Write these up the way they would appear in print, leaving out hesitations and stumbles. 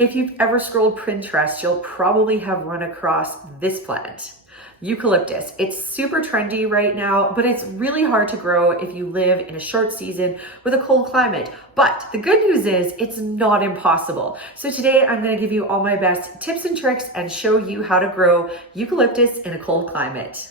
If you've ever scrolled Pinterest, you'll probably have run across this plant, eucalyptus. It's super trendy right now, but it's really hard to grow if you live in a short season with a cold climate. But the good news is it's not impossible. So today I'm going to give you all my best tips and tricks and show you how to grow eucalyptus in a cold climate.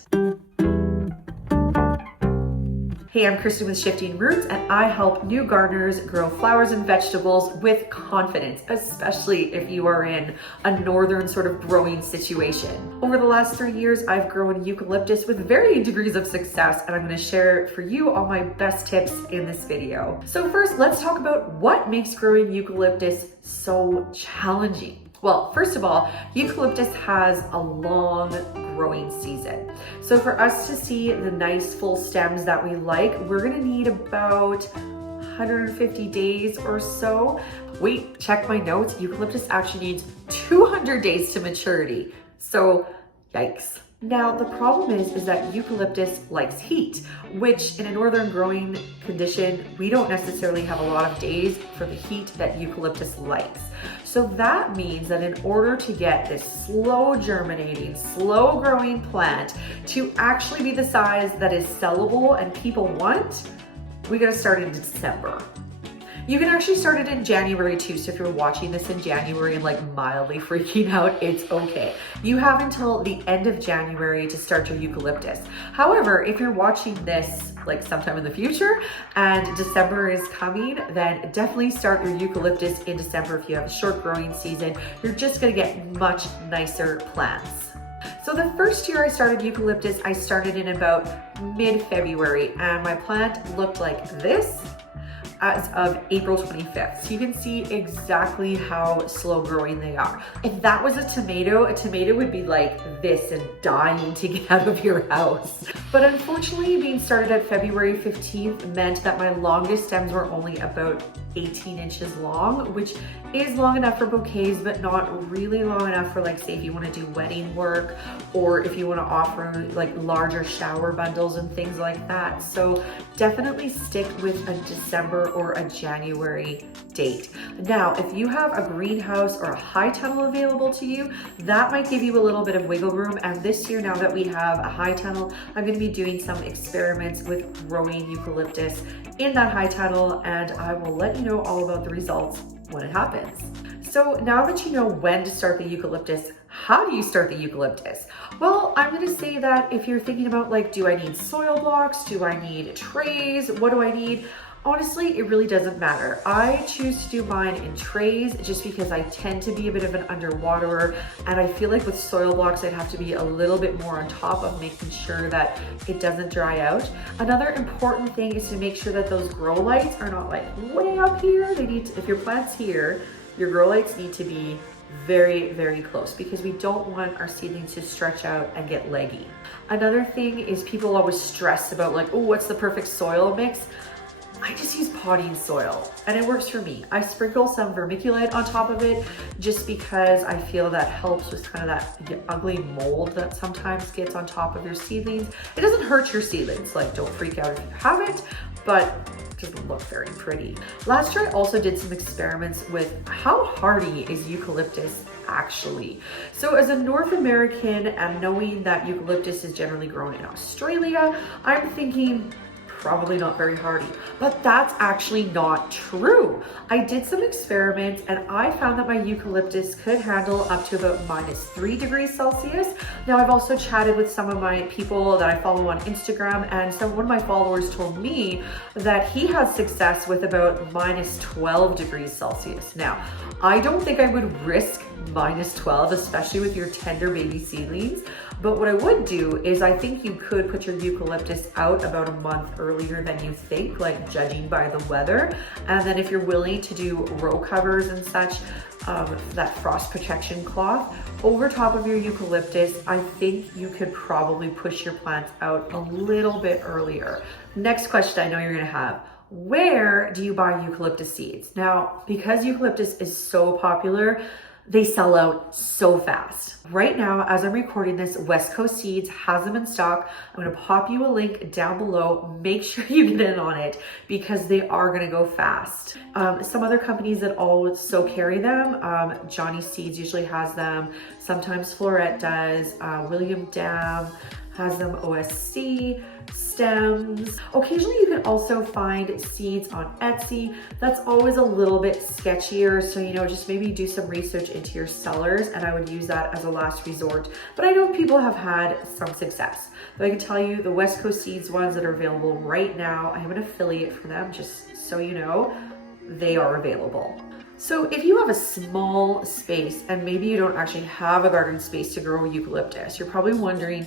Hey, I'm Kristen with Shifting Roots, and I help new gardeners grow flowers and vegetables with confidence, especially if you are in a northern sort of growing situation. Over the last 3 years, I've grown eucalyptus with varying degrees of success, and I'm going to share for you all my best tips in this video. So first, let's talk about what makes growing eucalyptus so challenging. Well, first of all, eucalyptus has a long growing season. So for us to see the nice full stems that we like, we're gonna need about 150 days or so. Wait, check my notes. Eucalyptus actually needs 200 days to maturity. So yikes. Now, the problem is that eucalyptus likes heat, which in a northern growing condition, we don't necessarily have a lot of days for the heat that eucalyptus likes. So that means that in order to get this slow germinating, slow growing plant to actually be the size that is sellable and people want, we gotta start in December. You can actually start it in January too, so if you're watching this in January and like mildly freaking out, it's okay. You have until the end of January to start your eucalyptus. However, if you're watching this like sometime in the future and December is coming, then definitely start your eucalyptus in December if you have a short growing season. You're just gonna get much nicer plants. So the first year I started eucalyptus, I started in about mid-February, and my plant looked like this as of April 25th. So you can see exactly how slow growing they are. If that was a tomato would be like this and dying to get out of your house. But unfortunately, being started at February 15th meant that my longest stems were only about 18 inches long, which is long enough for bouquets, but not really long enough for, like, say if you want to do wedding work or if you want to offer like larger shower bundles and things like that. So definitely stick with a December or a January date. Now, if you have a greenhouse or a high tunnel available to you, that might give you a little bit of wiggle room. And this year, now that we have a high tunnel, I'm going to be doing some experiments with growing eucalyptus in that high tunnel, and I will let you know all about the results when it happens. So now that you know when to start the eucalyptus, how do you start the eucalyptus? Well, I'm going to say that if you're thinking about, like, do I need soil blocks? Do I need trays? What do I need? Honestly, it really doesn't matter. I choose to do mine in trays just because I tend to be a bit of an underwaterer, and I feel like with soil blocks I'd have to be a little bit more on top of making sure that it doesn't dry out. Another important thing is to make sure that those grow lights are not like way up here. They need to, if your plant's here, your grow lights need to be very, very close, because we don't want our seedlings to stretch out and get leggy. Another thing is people always stress about, like, oh, what's the perfect soil mix? I just use potting soil and it works for me. I sprinkle some vermiculite on top of it just because I feel that helps with kind of that ugly mold that sometimes gets on top of your seedlings. It doesn't hurt your seedlings, like, don't freak out if you have it, but it doesn't look very pretty. Last year I also did some experiments with how hardy is eucalyptus actually. So as a North American, and knowing that eucalyptus is generally grown in Australia, I'm thinking probably not very hardy, but that's actually not true. I did some experiments and I found that my eucalyptus could handle up to about -3 degrees Celsius. Now, I've also chatted with some of my people that I follow on Instagram, and one of my followers told me that he had success with about -12 degrees Celsius. Now, I don't think I would risk -12, especially with your tender baby seedlings. But what I would do is I think you could put your eucalyptus out about a month earlier than you think, like judging by the weather. And then if you're willing to do row covers and such, that frost protection cloth over top of your eucalyptus, I think you could probably push your plants out a little bit earlier. Next question I know you're gonna have: where do you buy eucalyptus seeds? Now, because eucalyptus is so popular, they sell out so fast. Right now, as I'm recording this, West Coast Seeds has them in stock. I'm gonna pop you a link down below. Make sure you get in on it because they are gonna go fast. Some other companies that also carry them, Johnny Seeds usually has them. Sometimes Floret does. William Dam has them, OSC, stems. Occasionally you can also find seeds on Etsy. That's always a little bit sketchier. So, just maybe do some research into your sellers, and I would use that as a last resort. But I know people have had some success. But I can tell you the West Coast Seeds ones that are available right now, I have an affiliate for them, just so you know, they are available. So if you have a small space and maybe you don't actually have a garden space to grow eucalyptus, you're probably wondering,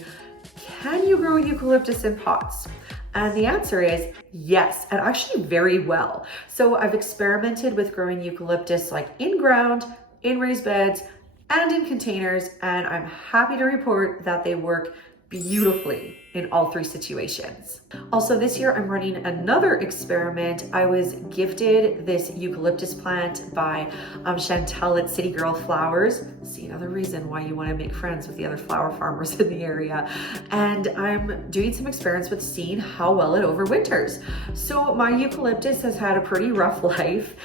can you grow eucalyptus in pots? And the answer is yes, and actually very well. So I've experimented with growing eucalyptus like in ground, in raised beds, and in containers, and I'm happy to report that they work beautifully in all three situations. Also this year I'm running another experiment. I was gifted this eucalyptus plant by Chantel at City Girl Flowers. See, another reason why you want to make friends with the other flower farmers in the area. And I'm doing some experiments with seeing how well it overwinters. So my eucalyptus has had a pretty rough life.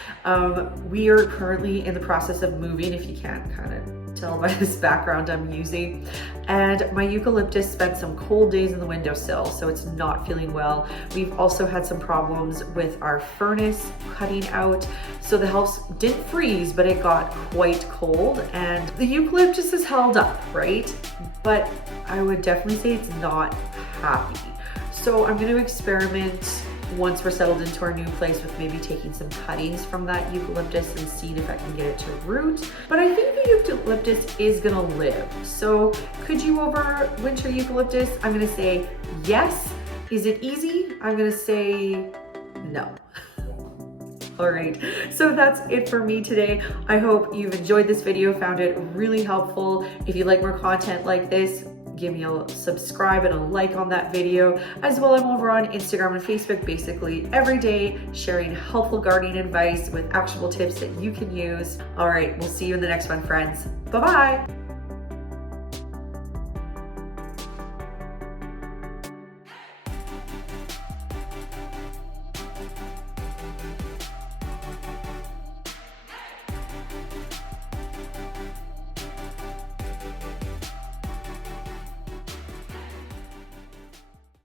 We are currently in the process of moving, if you can't kind of tell by this background I'm using. And my eucalyptus spent some cold days in the windowsill, so it's not feeling well. We've also had some problems with our furnace cutting out. So the house didn't freeze, but it got quite cold, and the eucalyptus is held up, right? But I would definitely say it's not happy. So I'm going to experiment once we're settled into our new place with maybe taking some cuttings from that eucalyptus and seeing if I can get it to root. But I think the eucalyptus is gonna live. So could you overwinter eucalyptus? I'm gonna say yes. Is it easy? I'm gonna say no. All right, so that's it for me today. I hope you've enjoyed this video, found it really helpful. If you like more content like this, give me a subscribe and a like on that video. As well, I'm over on Instagram and Facebook basically every day sharing helpful gardening advice with actionable tips that you can use. All right, we'll see you in the next one, friends. Bye-bye.